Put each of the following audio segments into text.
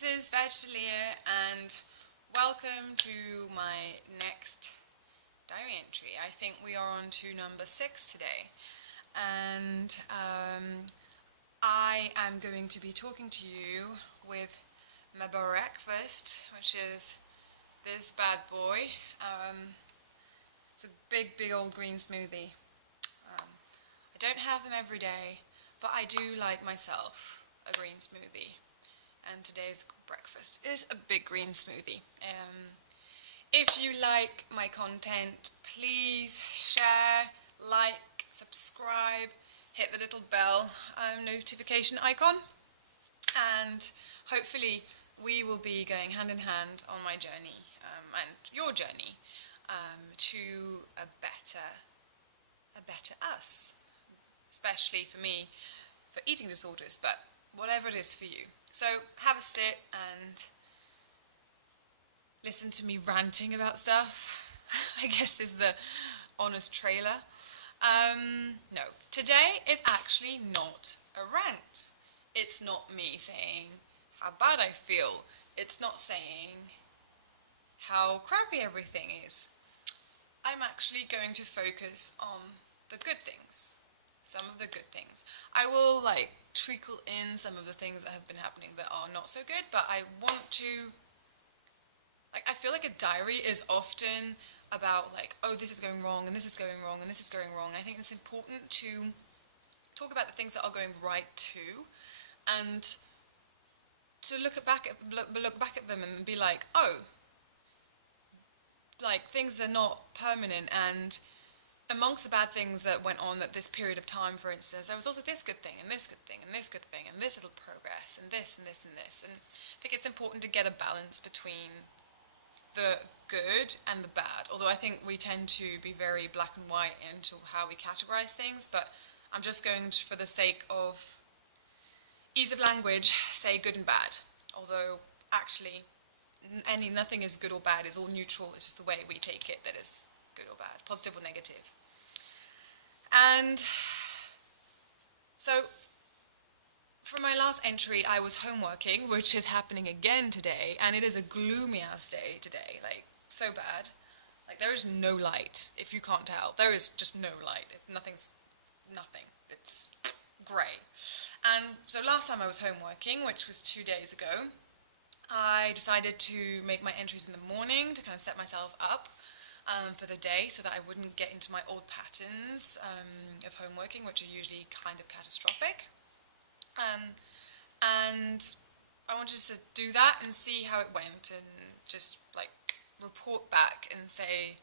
this is Vegetalia and welcome to my next diary entry. I think we are on to number 6 today, and I am going to be talking to you with my breakfast, which is this bad boy. It's a big old green smoothie. I don't have them every day, but I do like myself a green smoothie. And today's breakfast is a big green smoothie. If you like my content, please share, like, subscribe, hit the little bell notification icon, and hopefully we will be going hand in hand on my journey and your journey to a better us, especially for me, for eating disorders, but whatever it is for you. So have a sit and listen to me ranting about stuff, I guess is the honest trailer. No, today is actually not a rant. It's not me saying how bad I feel. It's not saying how crappy everything is. I'm actually going to focus on the good things. Some of the good things. I will trickle in some of the things that have been happening that are not so good, but I want to, I feel like a diary is often about oh, this is going wrong and this is going wrong and this is going wrong. I think it's important to talk about the things that are going right too, and to look back at them and be like, oh, things are not permanent, and amongst the bad things that went on at this period of time, for instance, there was also this good thing, and this good thing, and this good thing, and this little progress, and this, and this, and this. And I think it's important to get a balance between the good and the bad, although I think we tend to be very black and white into how we categorize things, but I'm just going to, for the sake of ease of language, say good and bad, although actually nothing is good or bad, it's all neutral, it's just the way we take it that is good or bad, positive or negative. And so for my last entry, I was homeworking, which is happening again today, and it is a gloomy ass day today, so bad. There is no light, if you can't tell. There is just no light. Nothing. It's grey. And so last time I was homeworking, which was 2 days ago, I decided to make my entries in the morning to kind of set myself up for the day, so that I wouldn't get into my old patterns of homeworking, which are usually kind of catastrophic. And I wanted to do that and see how it went, and just report back and say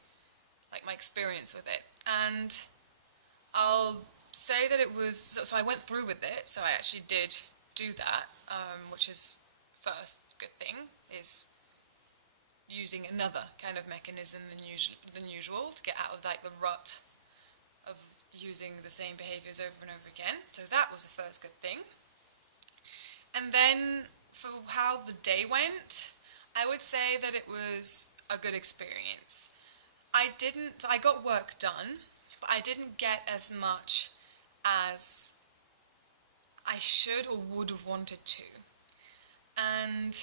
my experience with it. And I'll say that it was, so I went through with it, so I actually did do that, which is first good thing, is using another kind of mechanism than usual to get out of the rut of using the same behaviors over and over again. So that was the first good thing. And then for how the day went, I would say that it was a good experience. I got work done, but I didn't get as much as I should or would have wanted to. And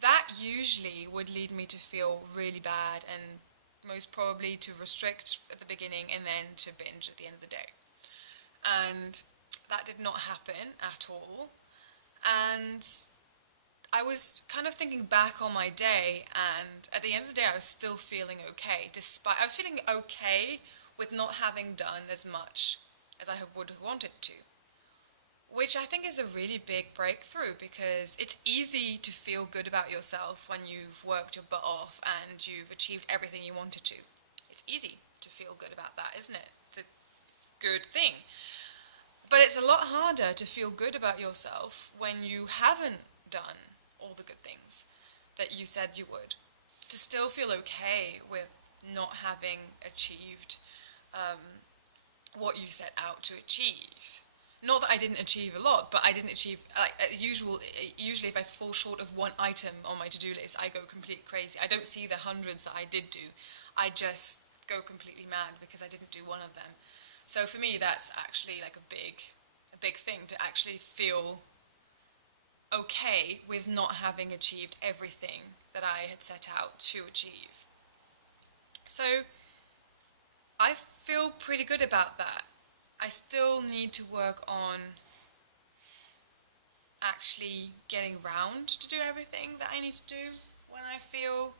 that usually would lead me to feel really bad, and most probably to restrict at the beginning and then to binge at the end of the day. And that did not happen at all. And I was kind of thinking back on my day, and at the end of the day I was still feeling okay, I was feeling okay with not having done as much as I would have wanted to. Which I think is a really big breakthrough, because it's easy to feel good about yourself when you've worked your butt off and you've achieved everything you wanted to. It's easy to feel good about that, isn't it? It's a good thing. But it's a lot harder to feel good about yourself when you haven't done all the good things that you said you would. To still feel okay with not having achieved what you set out to achieve. Not that I didn't achieve a lot, but I didn't achieve, usually if I fall short of one item on my to-do list, I go completely crazy. I don't see the hundreds that I did do. I just go completely mad because I didn't do one of them. So for me, that's actually a big thing, to actually feel okay with not having achieved everything that I had set out to achieve. So I feel pretty good about that. I still need to work on actually getting round to do everything that I need to do when I feel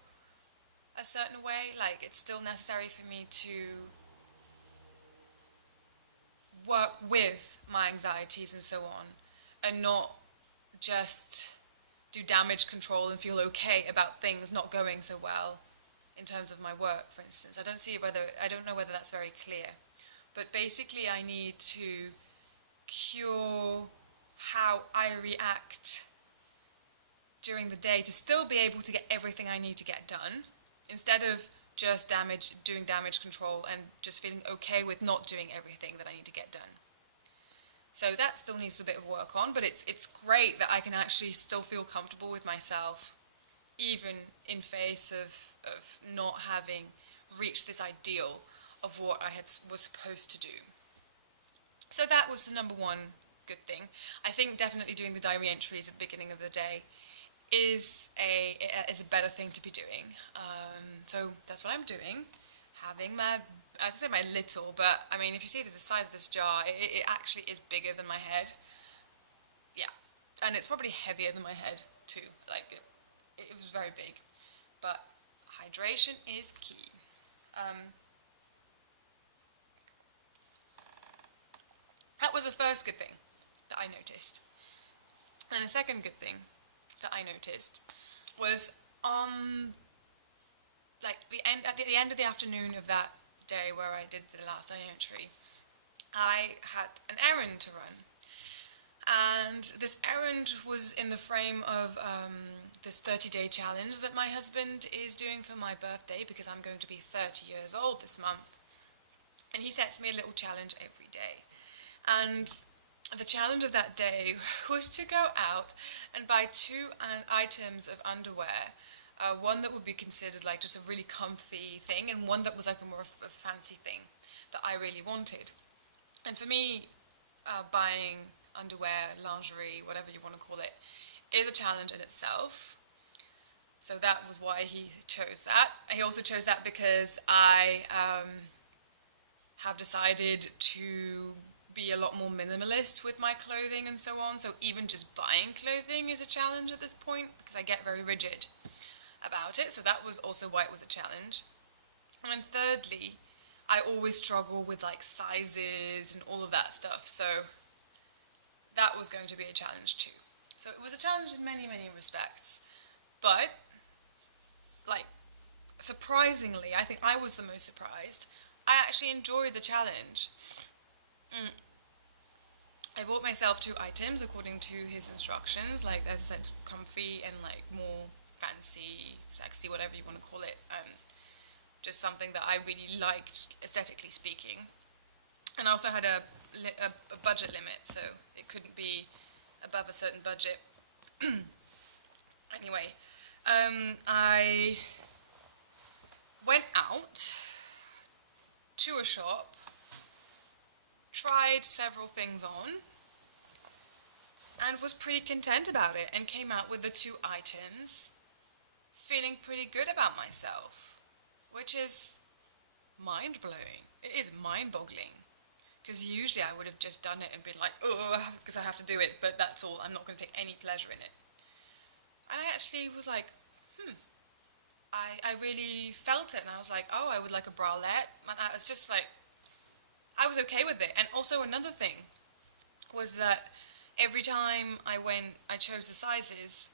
a certain way. Like, it's still necessary for me to work with my anxieties and so on, and not just do damage control and feel okay about things not going so well in terms of my work, for instance. I don't know whether that's very clear. But basically I need to cure how I react during the day to still be able to get everything I need to get done, instead of just doing damage control and just feeling okay with not doing everything that I need to get done. So that still needs a bit of work on, but it's great that I can actually still feel comfortable with myself, even in face of not having reached this ideal of what I was supposed to do. So that was the number one good thing. I think definitely doing the diary entries at the beginning of the day is a better thing to be doing. So that's what I'm doing. Having my, as I say, my little, but I mean, if you see the size of this jar, it actually is bigger than my head. Yeah, and it's probably heavier than my head too. Like, it was very big. But hydration is key. That was the first good thing that I noticed. And the second good thing that I noticed was at the end of the afternoon of that day where I did the last diary entry, I had an errand to run. And this errand was in the frame of this 30-day challenge that my husband is doing for my birthday, because I'm going to be 30 years old this month. And he sets me a little challenge every day. And the challenge of that day was to go out and buy 2 items of underwear. One that would be considered like just a really comfy thing, and one that was like a more a fancy thing that I really wanted. And for me, buying underwear, lingerie, whatever you want to call it, is a challenge in itself. So that was why he chose that. He also chose that because I have decided to be a lot more minimalist with my clothing and so on. So even just buying clothing is a challenge at this point, because I get very rigid about it. So that was also why it was a challenge. And then thirdly, I always struggle with like sizes and all of that stuff. So that was going to be a challenge too. So it was a challenge in many, many respects. But, like, surprisingly, I think I was the most surprised. I actually enjoyed the challenge. I bought myself 2 items according to his instructions, like, as I said, comfy and like more fancy, sexy, whatever you want to call it. Just something that I really liked, aesthetically speaking. And I also had a budget limit, so it couldn't be above a certain budget. Anyway, I went out to a shop, tried several things on, and was pretty content about it, and came out with the 2 items feeling pretty good about myself, which is mind-blowing. It is mind-boggling, because usually I would have just done it and been like, oh, because I have to do it, but that's all. I'm not going to take any pleasure in it. And I actually was like, I really felt it, and I was like, oh, I would like a bralette, and I was just like, I was okay with it. And also another thing was that every time I chose the sizes,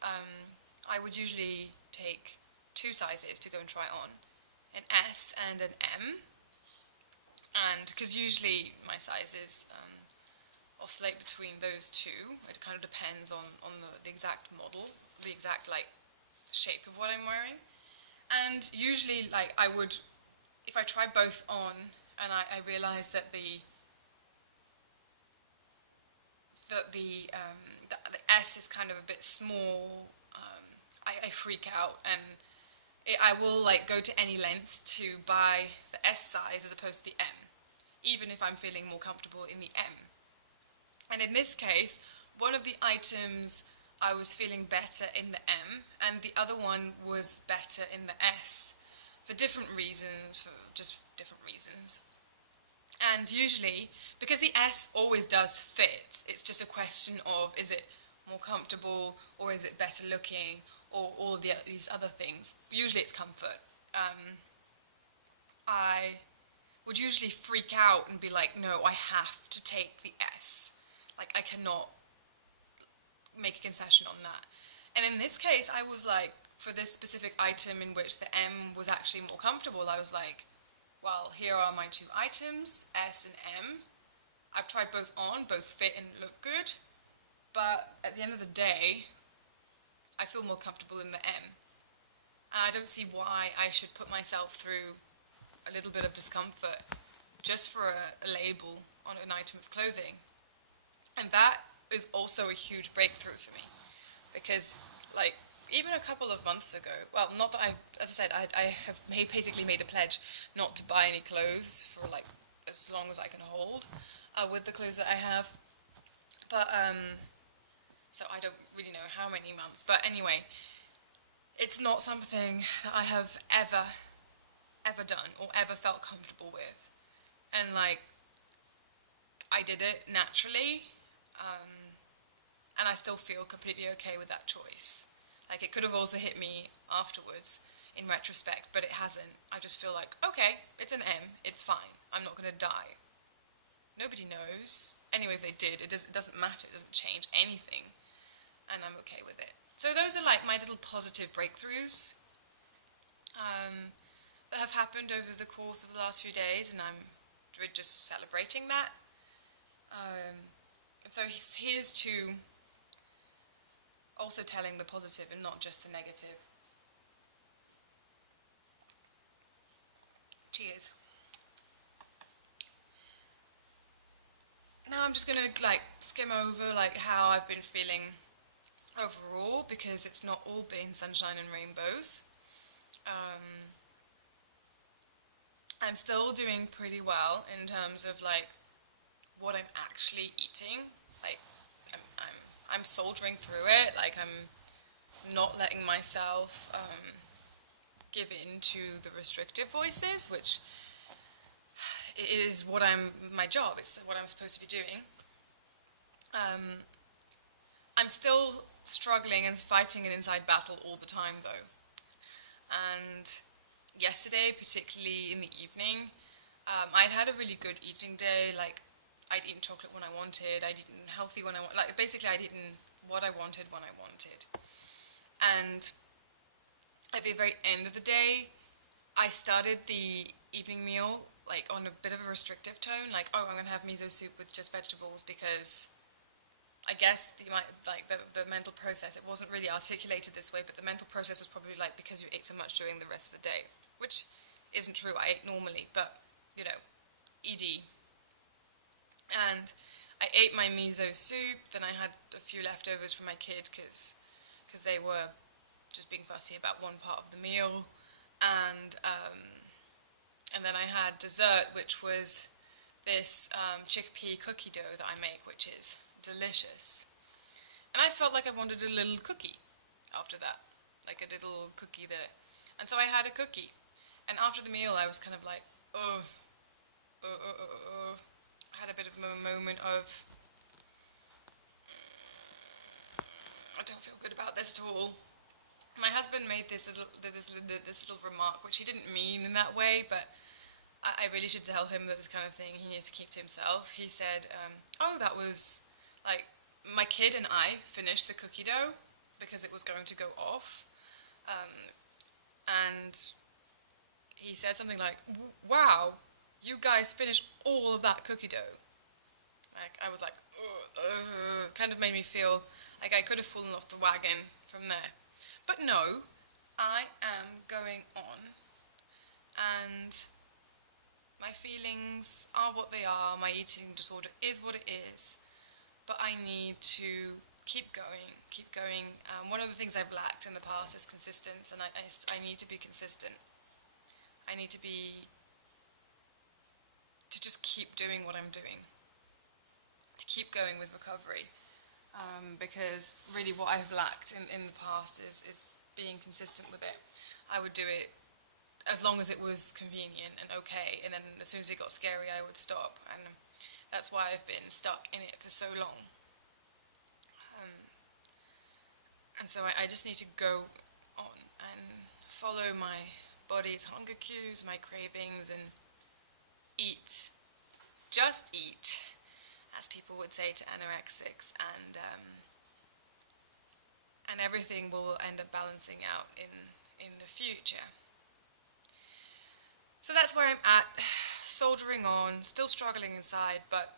I would usually take 2 sizes to go and try on, an S and an M, and because usually my sizes oscillate between those 2. It kind of depends on the exact model, the exact like shape of what I'm wearing. And usually, like, I would, if I tried both on and I realized that the S is kind of a bit small, I freak out, and I will like go to any lengths to buy the S size as opposed to the M, even if I'm feeling more comfortable in the M. And in this case, one of the items I was feeling better in the M, and the other one was better in the S, for different reasons, for just different reasons. And usually, because the S always does fit, it's just a question of, is it more comfortable, or is it better looking, or all of these other things. Usually it's comfort. I would usually freak out and be like, no, I have to take the S. Like, I cannot make a concession on that. And in this case, I was like, for this specific item in which the M was actually more comfortable, I was like, well, here are my two items, S and M. I've tried both on, both fit and look good, but at the end of the day, I feel more comfortable in the M. And I don't see why I should put myself through a little bit of discomfort just for a label on an item of clothing. And that is also a huge breakthrough for me, because like even a couple of months ago, well, not that as I said, I have basically made a pledge not to buy any clothes for like as long as I can hold with the clothes that I have, but so I don't really know how many months, but anyway, it's not something that I have ever done or ever felt comfortable with, and like I did it naturally, and I still feel completely okay with that choice. Like, it could have also hit me afterwards in retrospect, but it hasn't. I just feel like, okay, it's an M, it's fine, I'm not going to die. Nobody knows. Anyway, if they did, it doesn't matter, it doesn't change anything, and I'm okay with it. So those are like my little positive breakthroughs that have happened over the course of the last few days, and I'm just celebrating that. And so here's to also telling the positive and not just the negative. Cheers. Now I'm just gonna like skim over like how I've been feeling overall, because it's not all been sunshine and rainbows. I'm still doing pretty well in terms of like what I'm actually eating. Like I'm soldiering through it. Like, I'm not letting myself give in to the restrictive voices, which is my job. It's what I'm supposed to be doing. I'm still struggling and fighting an inside battle all the time, though. And yesterday, particularly in the evening, I'd had a really good eating day. Like, I'd eaten chocolate when I wanted, I'd eaten healthy when I wanted, like, basically I'd eaten what I wanted when I wanted. And at the very end of the day, I started the evening meal, like, on a bit of a restrictive tone, like, oh, I'm going to have miso soup with just vegetables, because I guess the mental process, it wasn't really articulated this way, but the mental process was probably like, because you ate so much during the rest of the day, which isn't true, I ate normally, but, you know, ED. And I ate my miso soup, then I had a few leftovers from my kid, because they were just being fussy about one part of the meal, and then I had dessert, which was this chickpea cookie dough that I make, which is delicious. And I felt like I wanted a little cookie after that, like a little cookie that, and so I had a cookie. And after the meal, I was kind of like, I had a bit of a moment of, I don't feel good about this at all. My husband made this little remark, which he didn't mean in that way, but I really should tell him that this kind of thing he needs to keep to himself. He said, oh, that was, like, my kid and I finished the cookie dough because it was going to go off. And he said something like, wow, you guys finished all of that cookie dough. Like, I was like, kind of made me feel like I could have fallen off the wagon from there. But no, I am going on, and my feelings are what they are, my eating disorder is what it is, but I need to keep going. One of the things I've lacked in the past is consistency, and I need to be consistent. I need to just keep doing what I'm doing, to keep going with recovery. because really what I've lacked in the past is being consistent with it. I would do it as long as it was convenient and okay, and then as soon as it got scary I would stop, and that's why I've been stuck in it for so long. And so I just need to go on and follow my body's hunger cues, my cravings, and eat, just eat, as people would say to anorexics, and everything will end up balancing out in the future. So that's where I'm at, soldiering on, still struggling inside, but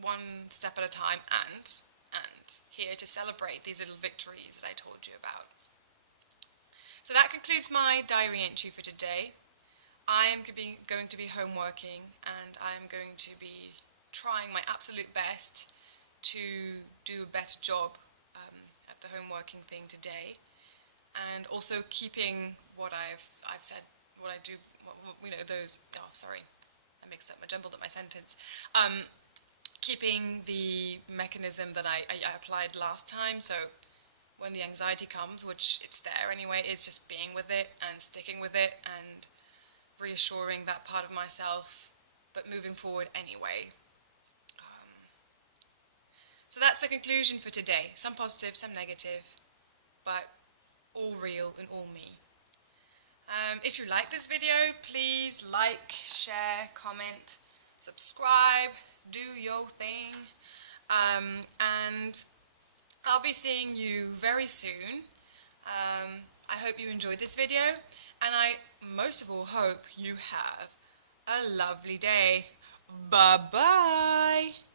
one step at a time, and here to celebrate these little victories that I told you about. So that concludes my diary entry for today. I am going to be homeworking, and I am going to be trying my absolute best to do a better job at the homeworking thing today, and also keeping what I've said, what I do, those. Oh, sorry, I jumbled up my sentence. Keeping the mechanism that I applied last time. So when the anxiety comes, which it's there anyway, it's just being with it and sticking with it and reassuring that part of myself, but moving forward anyway. So that's the conclusion for today. Some positive, some negative, but all real and all me. If you like this video, please like, share, comment, subscribe, do your thing, and I'll be seeing you very soon. I hope you enjoyed this video, and I most of all hope you have a lovely day. Bye-bye!